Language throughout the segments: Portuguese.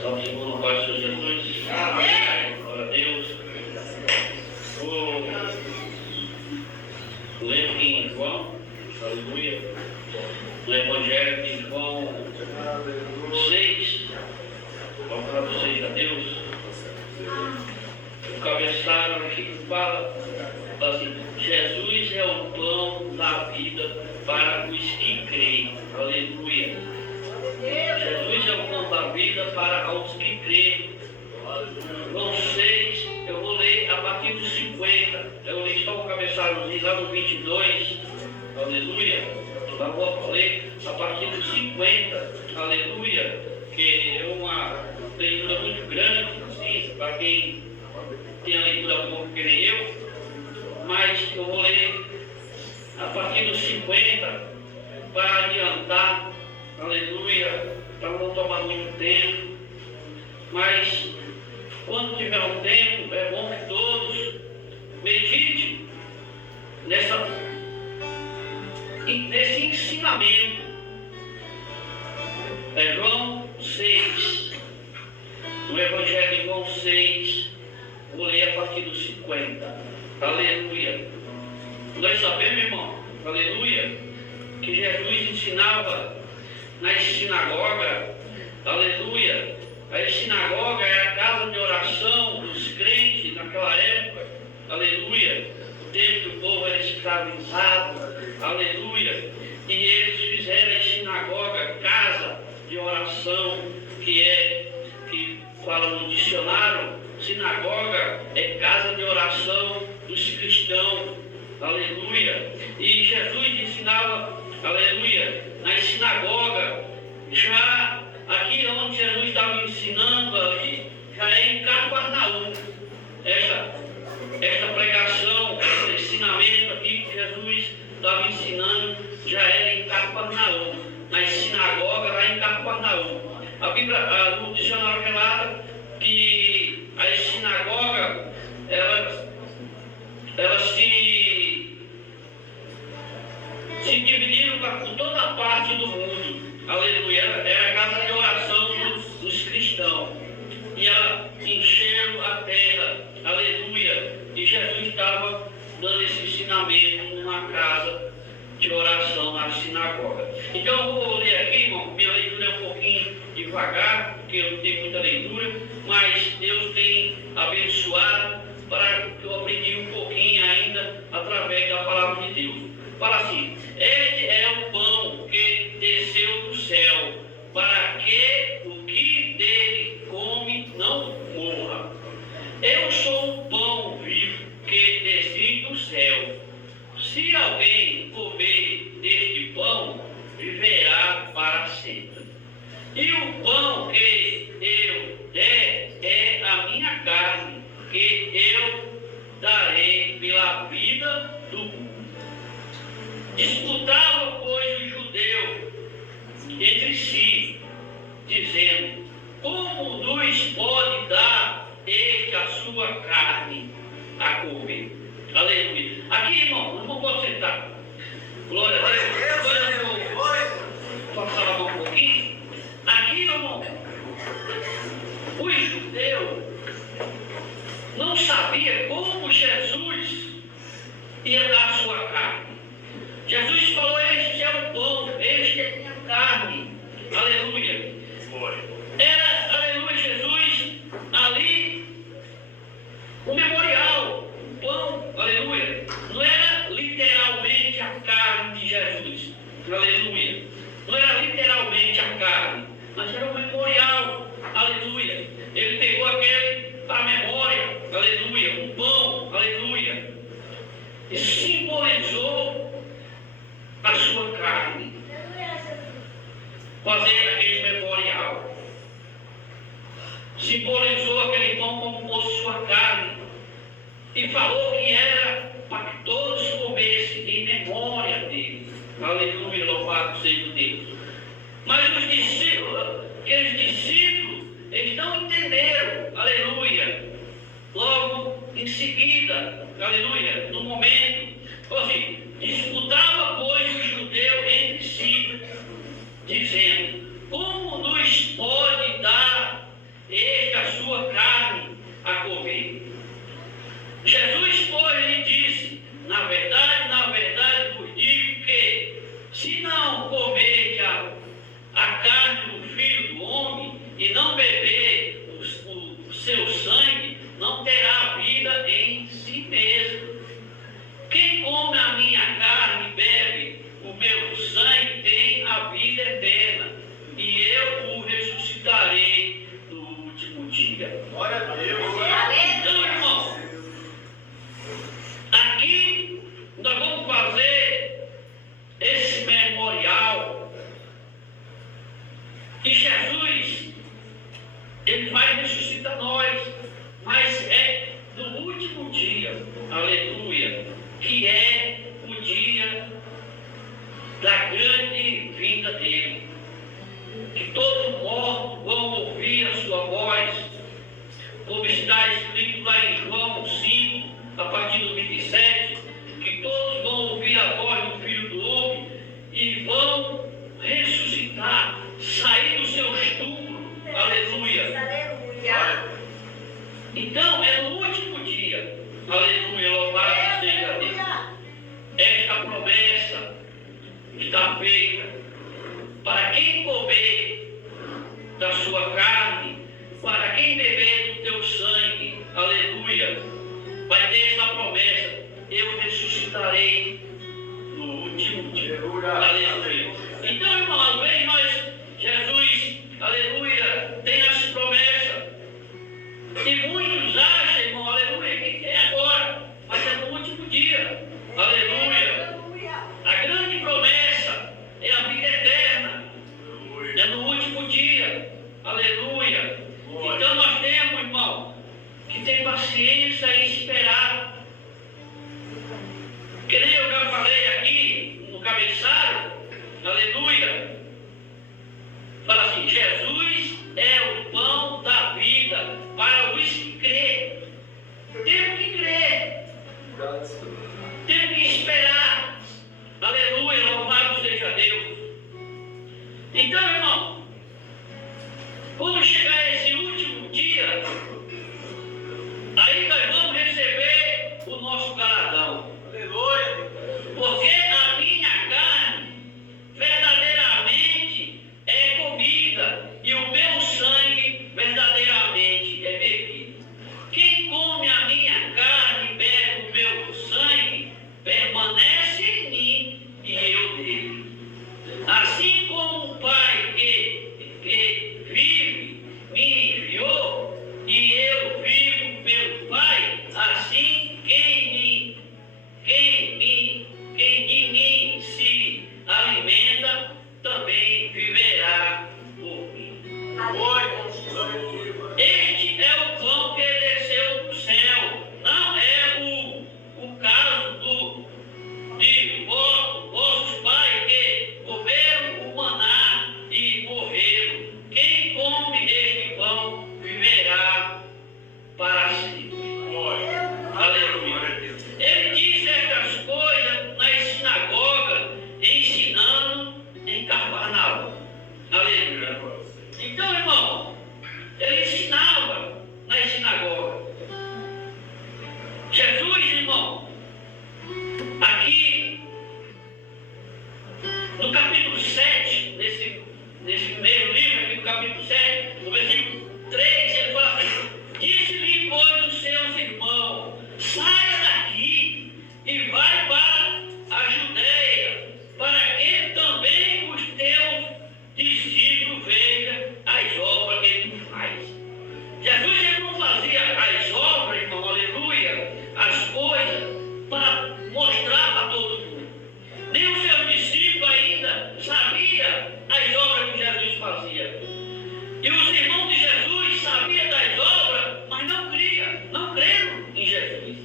Salve segundo o Pai do Senhor Jesus. Amém. Glória a Deus. Lembro que em João, aleluia, no Evangelho de João 6, vamos falar do 6 a Deus. O cabeçalho aqui fala assim: Jesus é o pão da vida para os que creem. Aleluia. Jesus é o pão da vida para os que creem. João 6, eu vou ler a partir dos 50. Eu li só o cabeçalhozinho lá no 22. Aleluia. Lá vou ler a partir dos 50. Aleluia. Que é uma leitura muito grande, sim, para quem tem a leitura pouco que nem eu. Mas eu vou ler a partir dos 50 para adiantar. Aleluia. Para não tomar muito tempo. Mas quando tiver um tempo, é bom que todos medite nesse ensinamento. É João 6. No Evangelho de João 6, vou ler a partir dos 50. Aleluia. Nós sabemos, irmão, aleluia, que Jesus ensinava nas sinagogas. Aleluia. A sinagoga era a casa de oração dos crentes naquela época. Aleluia. O tempo do povo era escravizado. Aleluia. E eles fizeram a sinagoga casa de oração, que fala no dicionário, sinagoga é casa de oração dos cristãos. Aleluia. E Jesus ensinava, aleluia, nas sinagogas. Já aqui onde Jesus estava ensinando ali, já é em Cafarnaum. Esta pregação, esse ensinamento aqui que Jesus estava ensinando, já era em Cafarnaum, nas sinagogas lá em Cafarnaum. A Bíblia, no dicionário relata que as sinagogas, elas se dividiram por toda a parte do mundo. Aleluia. Era a casa de oração dos cristãos. E ela encheram a terra. Aleluia. E Jesus estava dando esse ensinamento numa casa de oração na sinagoga. Então eu vou ler aqui, irmão. Minha leitura é um pouquinho devagar, porque eu não tenho muita leitura, mas Deus tem abençoado para que eu aprendi um pouquinho ainda através da palavra de Deus. Fala assim: este é o pão que desceu do céu, para que o que dele come não morra. Eu sou o pão vivo que desci do céu. Se alguém comer deste pão, viverá para sempre. E o pão que eu der é a minha carne, que eu darei pela vida do mundo. Disputava, pois, os judeus entre si, dizendo: como nos pode dar este a sua carne a comer? Aleluia. Aqui, irmão, não posso sentar. Glória a Deus. Agora eu vou passar um pouquinho. Aqui, irmão, os judeus não sabiam como Jesus ia dar a sua carne. Jesus falou: este é o pão, este é a minha carne. Aleluia. Era, aleluia, Jesus ali, o memorial, o pão, aleluia. Não era literalmente a carne de Jesus. Aleluia. Não era literalmente a carne, mas era o memorial. Aleluia. Ele pegou aquele para a memória. Aleluia. Um pão. Aleluia. E simbolizou a sua carne, fazer aquele memorial. Simbolizou aquele pão como fosse sua carne e falou que era para que todos comessem em memória dele. Aleluia, louvado seja Deus. Mas os discípulos, aqueles discípulos, eles não entenderam. Aleluia. Logo em seguida, aleluia, no momento, assim, disputava, pois, os judeus entre si, dizendo: como nos e não beber o seu sangue, não terá vida em si mesmo. Quem come a minha carne e bebe o meu sangue tem a vida eterna, e eu o ressuscitarei no último dia. Glória a Deus. Então, irmão, aqui nós vamos fazer esse memorial que Jesus, ele vai ressuscitar nós, mas é no último dia, aleluia, que é o dia da grande vinda dele, que todos mortos vão ouvir a sua voz, como está escrito lá em João 5, a partir do 27, que todos vão ouvir a voz do Filho do Homem e vão ressuscitar, sair dos seus túmulos, aleluia. Então, é no último dia, aleluia, louvado seja Deus. Esta promessa está feita para quem comer da sua carne, para quem beber do teu sangue, aleluia, vai ter essa promessa: eu ressuscitarei no último dia, aleluia. Então, irmão, às vezes nós, Jesus, aleluia, tem as promessas, e muitos acham, irmão, aleluia, que é agora, mas é no último dia, aleluia. A grande promessa é a vida eterna, é no último dia, aleluia. Então nós temos, irmão, que ter paciência e esperar. Que nem eu já falei aqui no cabeçalho, aleluia. Fala assim: Jesus é o pão da vida para os que crêem. Temos que crer, temos que esperar, aleluia, louvado seja Deus. Então, irmão, quando chegar esse último dia, aí nós vamos receber o nosso galardão. Aleluia. Porque a minha carne verdadeiramente é comida e o meu sangue verdadeiramente é bebido. Quem come a minha carne e bebe o meu sangue permanece em mim e eu nele. Assim como o Pai que vive me enviou e eu vivo pelo Pai, assim quem de mim se alimenta também viverá por mim. Este é o pão que desceu do céu, não é o caso de vossos pais que comeram o maná e morreram. Quem come este pão viverá para sempre. Aleluia. Ele disse estas coisas nas sinagogas, ensinando em Cafarnaum. Aleluia. Então, irmão, ele ensinava nas sinagogas. Jesus, irmão, aqui no capítulo 7, nesse primeiro livro, aqui no capítulo 7, no versículo 3, ele fala assim: disse-lhe, pois, os seus irmãos, saia daqui e vai para a Judeia, para que também os teus discípulos vejam as obras que tu faz. Jesus, ele não fazia as obras, irmão, aleluia, as coisas para mostrar para todo mundo. Nem os seus discípulos ainda sabiam as obras que Jesus fazia. E os irmãos de Jesus sabiam das obras, mas não creram em Jesus.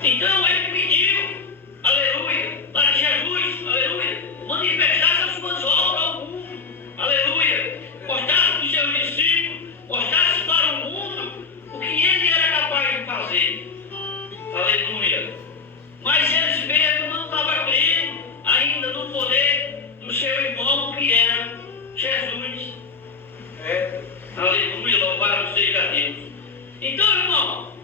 Então ele pediu, aleluia, para que Jesus, aleluia, manifestasse as suas obras ao mundo, aleluia, mostrasse para os seus discípulos, mostrasse para o mundo o que ele era capaz de fazer, aleluia. Mas eles mesmo não estavam crendo ainda no poder do seu irmão, que era Jesus. Aleluia, louvado seja Deus. Então, irmão,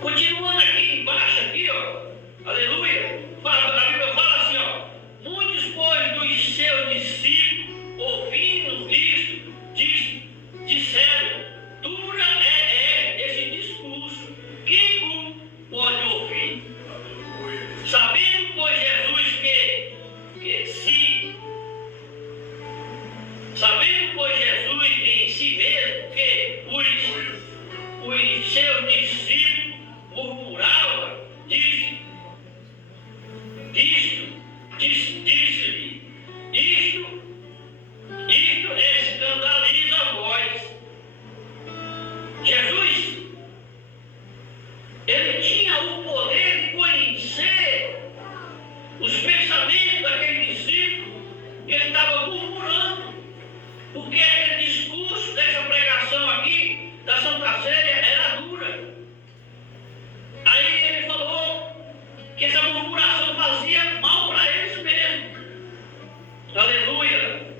continuando aqui embaixo, aqui, ó, aleluia, a Bíblia fala assim, ó: muitos, pois, dos seus discípulos, ouvindo isto, Sabendo, pois, Jesus em si mesmo que os seus discípulos murmuravam, disse-lhe, isto escandaliza a vós. Jesus, ele tinha o poder de conhecer os pensamentos daquele discípulo que ele estava murmurando, porque aquele discurso dessa pregação aqui, da Santa Ceia, era dura. Aí ele falou que essa murmuração fazia mal para eles mesmos. Aleluia.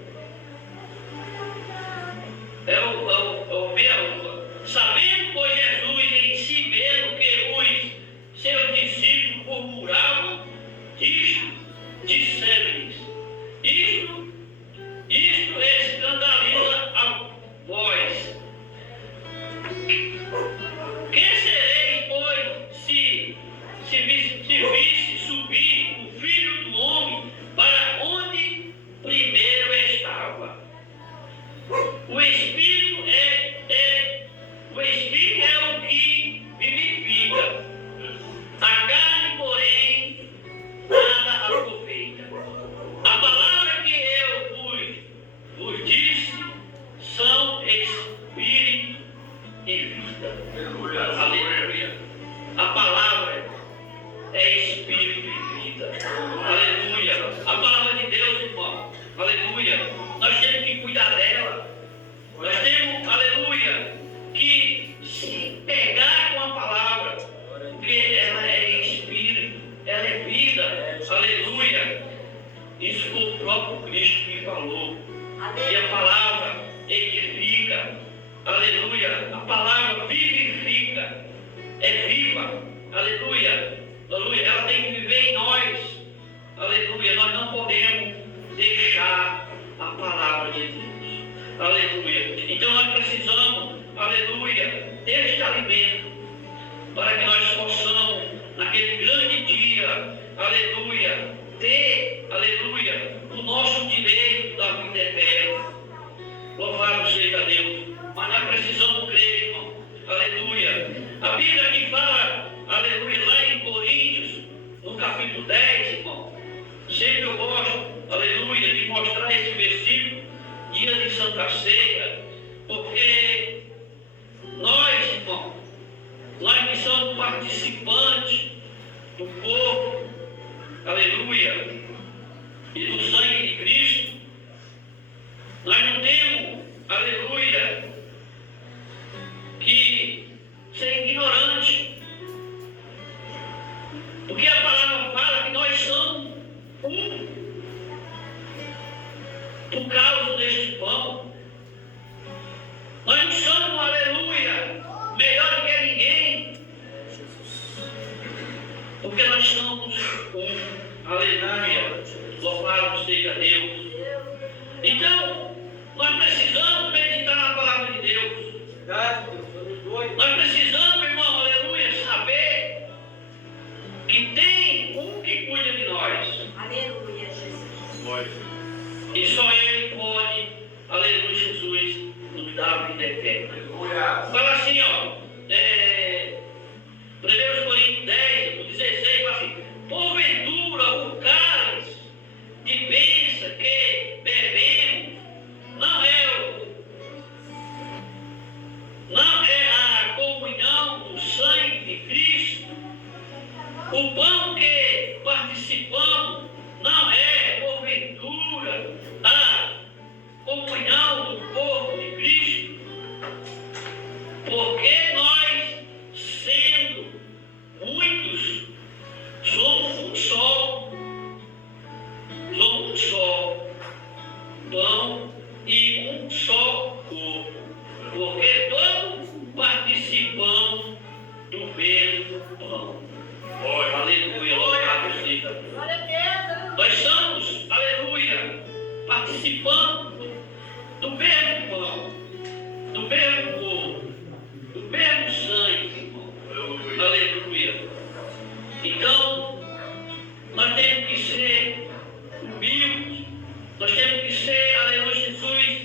Sabendo, pois, Jesus em si mesmo que os seus discípulos murmuravam, disseram-lhes, isto escandaliza a vós. Que sereis, pois, se visse subir o Filho do Homem para onde primeiro estava? O Espírito é o que vivifica. A carne, porém, nada aproveita. A palavra que eu vos disse são Espírito e vida. Aleluia. A palavra é Espírito e vida. Aleluia. A palavra de Deus, irmão. Aleluia. Nós temos que cuidar dela. Nós temos, aleluia, que se pegar com a palavra, porque ela é Espírito, ela é vida. Aleluia. Isso foi o próprio Cristo que falou. E a palavra edifica. Aleluia. A palavra vivifica. É viva. Aleluia. Aleluia. Ela tem que viver em nós. Aleluia. Nós não podemos deixar a palavra de Deus. Aleluia. Então nós precisamos, aleluia, deste alimento para que nós possamos, naquele grande dia, aleluia, ter, aleluia, o nosso direito da vida eterna. Louvado seja Deus. Mas nós precisamos crer, irmão. Aleluia. A Bíblia que fala, aleluia, lá em Coríntios, no capítulo 10, irmão. Sempre eu gosto, aleluia, de mostrar esse versículo, dia de Santa Ceia, porque nós, irmão, nós que somos participantes do corpo, aleluia, e do sangue de Cristo, nós não temos, aleluia, que ser ignorante, porque a palavra fala que nós somos um por causa deste pão. Nós não somos, aleluia, melhor do que ninguém, porque nós somos um. Aleluia. Louvado seja Deus. Então, nós precisamos meditar na palavra de Deus. Nós precisamos, irmão, aleluia, saber que tem um que cuida de nós. Aleluia, Jesus. E só Ele pode, aleluia, Jesus, nos dar a vida eterna. Fala assim, ó, 1 Coríntios 10, 16, fala assim: porventura o cálice de bênção que bebemos não é a comunhão do sangue de Cristo. O pão que participamos não é, porventura, a comunhão do corpo de Cristo. Porque nós, sendo muitos, somos um só pão e um só corpo, porque todos participamos do mesmo pão. Aleluia, louvado seja. Nós somos, aleluia, participando do mesmo pão, do mesmo corpo, do mesmo sangue, irmão. Aleluia. Então, nós temos que ser humildes, nós temos que ser, aleluia, Jesus,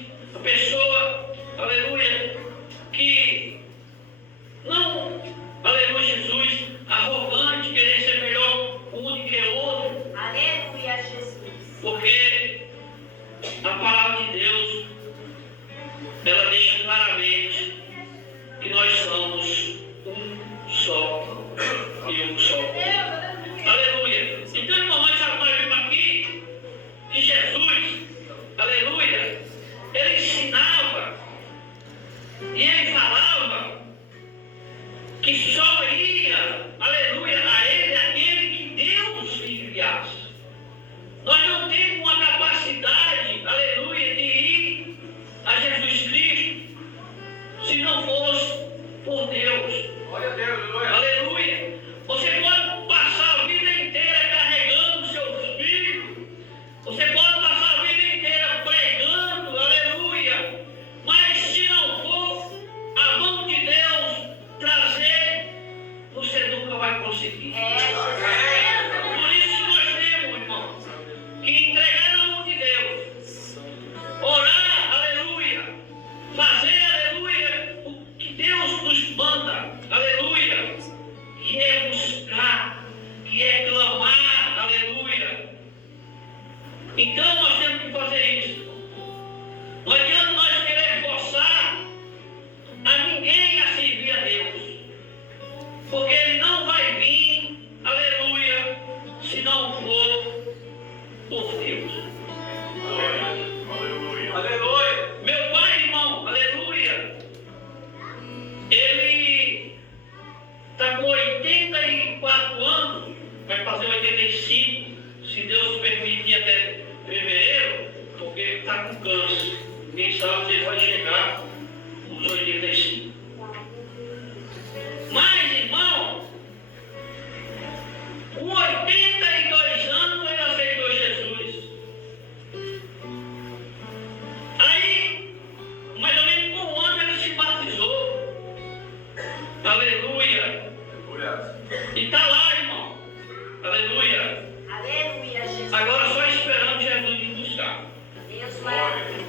ela deixa claramente que nós somos um só e um só. Aleluia. Então, irmão, nós vimos aqui que Jesus, aleluia, ele ensinava e ele falava que só ia, aleluia, a ele aquele que Deus enviasse. Nós não temos uma capacidade, aleluia, de ir a Jesus Cristo se não fosse por Deus. Glória a Deus, aleluia. Aleluia. Você pode passar a vida inteira carregando o seu filho. Você pode passar a vida inteira pregando, aleluia. Mas se não for a mão de Deus trazer, você nunca vai conseguir. Por isso nós temos, irmão, que entregar na mão de Deus. Orar, aleluia. Fazer, aleluia, o que Deus nos manda, aleluia. Que é buscar, que é clamar, aleluia. Então nós temos que fazer isso. Não adianta nós querer forçar a ninguém a servir a Deus. Porque Ele não vai vir, aleluia, se não for por Deus. Aleluia. Aleluia. Meu pai, irmão, aleluia, ele está com 84 anos, vai fazer 85, se Deus permitir até fevereiro, porque ele está com câncer. Quem sabe se ele vai chegar nos 85. Mas, irmão, com 82 anos ele aceitou Jesus. Aí, mais ou menos com um ano ele se batizou. Aleluia. E está lá, irmão. Aleluia. Aleluia, Jesus. Agora só esperando Jesus nos buscar. Deus maravilhoso.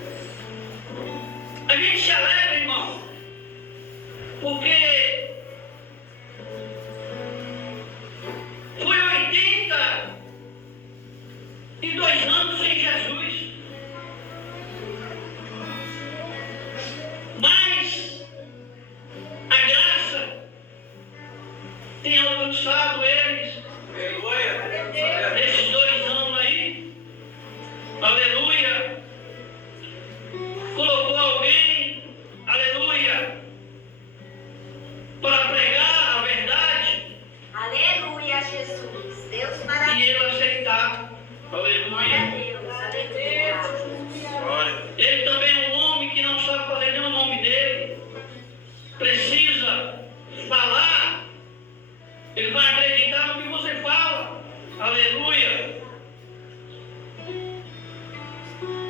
A gente se alegra, irmão, porque foi 82 anos sem Jesus. Mas a graça tem alcançado eles Aleluia. nesses 2 anos aí. Aleluia. Colocou alguém, aleluia, para pregar a verdade Aleluia, Jesus. Deus e maravilhoso. ele aceitar. Glória a Aleluia. Deus. Aleluia. Glória. Ele também é um homem que não sabe fazer nem o nome dele. Precisa falar. Ele vai acreditar no que você fala. Aleluia.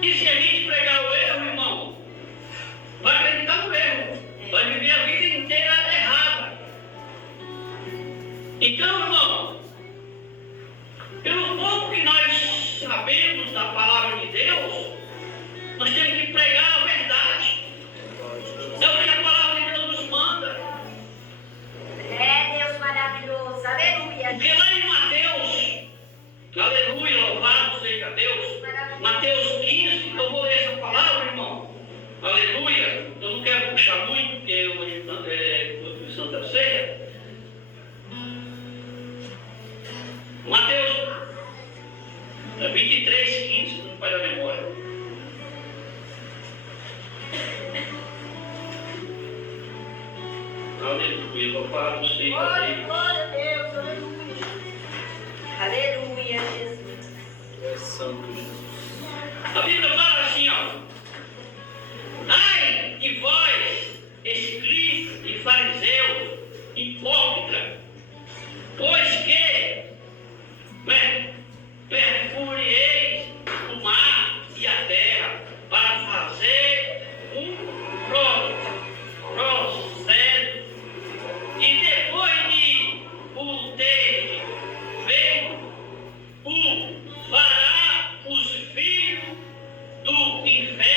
E se a gente pregar o erro, irmão, vai acreditar no erro. Vai viver a vida inteira errada. Então, irmão, pelo pouco que nós sabemos da palavra de Deus, nós temos que pregar a verdade. É o que a palavra de Deus nos manda. É Deus maravilhoso. Aleluia. Porque lá em Mateus, aleluia, louvado seja Deus, Mateus 15, eu vou ler essa palavra, irmão. Aleluia. Eu não quero puxar muito, porque eu vou de Santa Ceia. Mateus 23, 15, não faz a memória. Aleluia, louvado seja Glória, Deus. glória a Deus. Aleluia. Aleluia, Jesus. É santo Jesus. A Bíblia fala assim, ó. Ai de vós, escribas e fariseus, hipócritas, pois que perfurieis o mar e a terra para fazer um processo, e depois de o ter feito, o fará os filhos do inferno.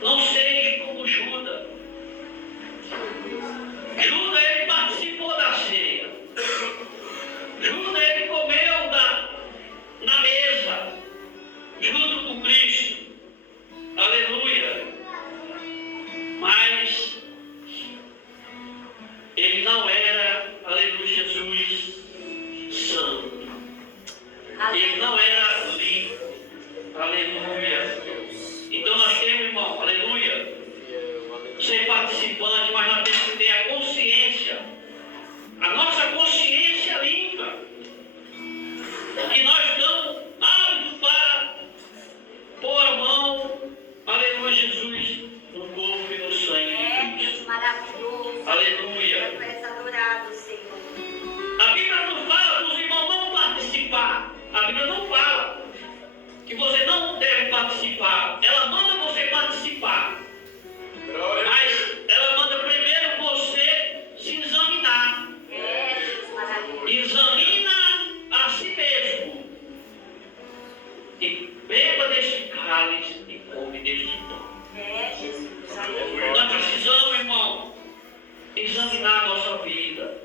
Não seja como Judas. Judas, ele participou da ceia. Judas, ele comeu na mesa, junto com Cristo. Aleluia. Mas ele não era, aleluia, Jesus santo. Ele não era limpo. Aleluia. Então nós temos, irmão, aleluia, ser participante, mas nós temos que ter a consciência, a nossa consciência limpa, que nós estamos aptos para pôr a mão, aleluia, Jesus, no corpo e no sangue de Cristo. Deus maravilhoso. Aleluia. Tu és adorado, Senhor. A Bíblia não fala dos irmãos não participar. A Bíblia não fala que você não deve participar. Ela manda você participar. Mas ela manda primeiro você se examinar. Deus maravilhoso. Examina a si mesmo. E beba deste cálice e come deste pão. Jesus, aleluia. Nós precisamos, irmão, examinar a nossa vida.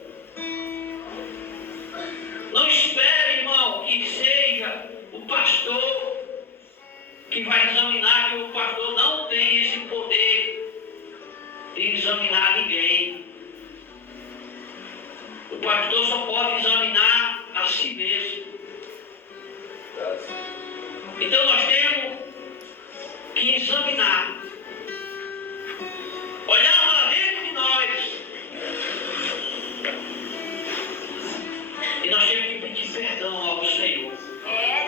Não espere, irmão, que seja o pastor que vai examinar, que o pastor não tem esse poder de examinar ninguém. O pastor só pode examinar a si mesmo. Então nós temos que examinar. Olhar para dentro de nós. E nós temos que pedir perdão ao Senhor.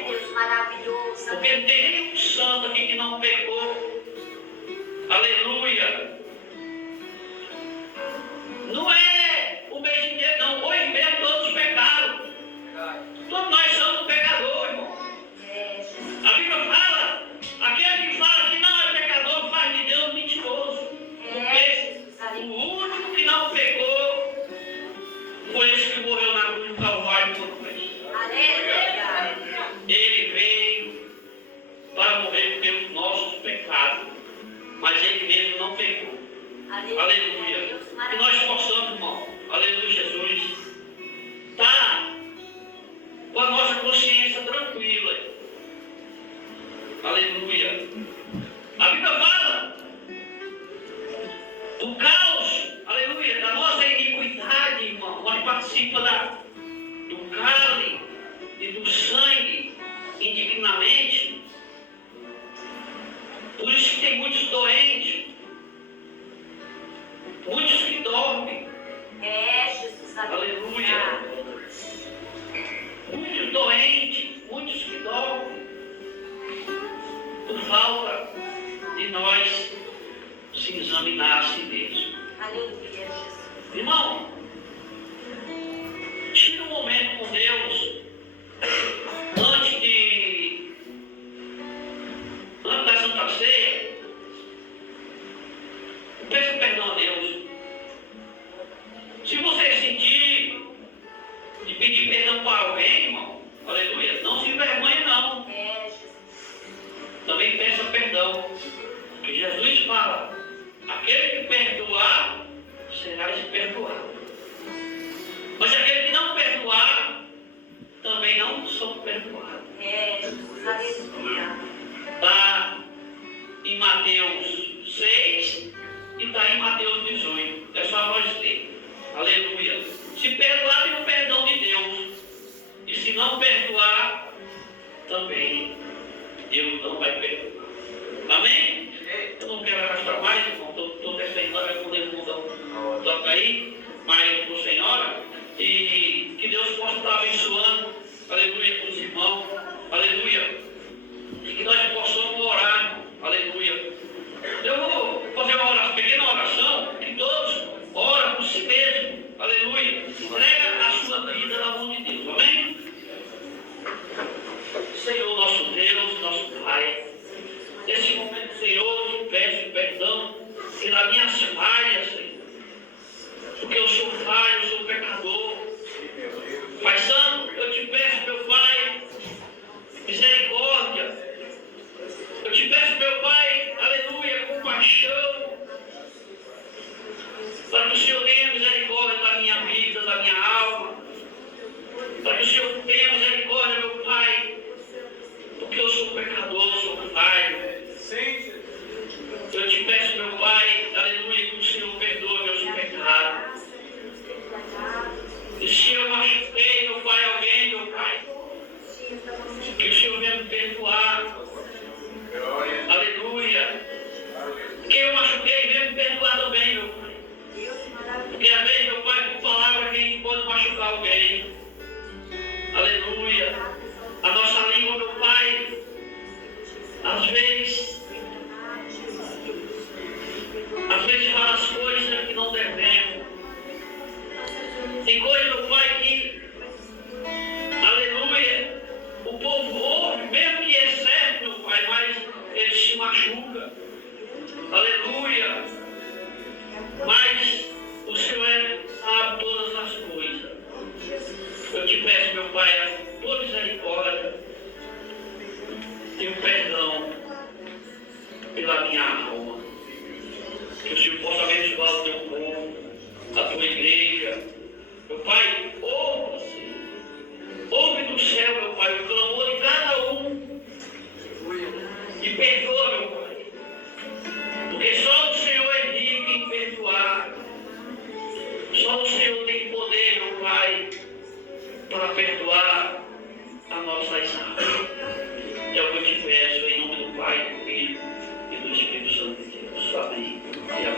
Deus maravilhoso. Porque não tem nenhum santo aqui que não pecou. Aleluia. Não é o mês inteiro, não. Hoje mesmo todos pecaram. Todos nós somos pecadores, irmão. A Bíblia fala, aquele que fala que não é pecador faz de Deus mentiroso. Porque o único que não pecou foi esse que morreu na cruz do Calvário por nós. Aleluia. Ele veio para morrer pelos nossos pecados, mas ele mesmo não pecou. Aleluia. Que nós possamos, irmão, aleluia, Jesus, estar com a nossa consciência tranquila. Aleluia. A Bíblia fala do caos, aleluia, da nossa iniquidade, irmão. Nós participamos do cálice e do sangue indignamente. Por isso que tem muitos doentes, muitos que dormem. Jesus, Aleluia. Muitos doentes, muitos que dormem. Por falta de nós se examinar a si mesmo. Aleluia, Jesus. Irmão, tira um momento com Deus antes da Santa Ceia. Peça perdão a Deus. Se você sentir de pedir perdão para alguém, irmão, aleluia, não se envergonhe não. Também peça perdão. Porque Jesus fala, aquele que perdoar, será perdoado. Mas aquele que não perdoar, também não são perdoados. Aleluia. Está em Mateus 6 e está em Mateus 18. É só nós ler. Aleluia. Se perdoar, tem o perdão de Deus. E se não perdoar, também Deus não vai perdoar. Amém? Eu não quero arrastar mais, irmão. Estou descendo lá, quando ele toca aí, mas por senhora. E que Deus possa estar abençoando, aleluia, os irmãos, aleluia. E que nós possamos orar, aleluia. Eu vou fazer uma oração, pequena oração, que todos oram por si mesmo, aleluia. Entrega a sua vida na mão de Deus, amém? Senhor, nosso Deus, nosso Pai, nesse momento, Senhor, eu te peço perdão pelas minhas falhas, Senhor. Porque eu sou falho, eu sou pecador. Pai Santo, eu te peço, meu Pai, misericórdia. Eu te peço, meu Pai, aleluia, compaixão. compaixão, para que o Senhor tenha misericórdia da minha vida, da minha alma, para que o Senhor tenha misericórdia, meu Pai, porque eu sou pecador, sou falho. Eu te peço, meu Pai, aleluia, que o Senhor perdoe meus pecados. E se eu machuquei, meu Pai, alguém, meu Pai, que o Senhor venha me perdoar. Aleluia. Quem eu machuquei, venha me perdoar também, meu Pai. Porque às vezes, meu Pai, por palavra, quem pode machucar alguém. Aleluia. A nossa língua, meu Pai, às vezes fala as coisas que não devemos. Tem coisas, meu Pai, que, aleluia, o povo ouve, mesmo que é certo, meu Pai, mas ele se machuca. Aleluia. Mas o Senhor sabe todas as coisas. Eu te peço, meu Pai, a tua misericórdia e o perdão pela minha alma. Que o Senhor possa abençoar o teu povo, a tua igreja. Meu Pai, ouve, Senhor. Ouve do céu, meu Pai, o clamor de cada um. E perdoa, meu Pai. Porque só o Senhor é rico em perdoar. Só o Senhor tem poder, meu Pai, para perdoar as nossas almas. É o que eu te peço, em nome do Pai, do Filho e do Espírito Santo de Deus. Amém. E amém.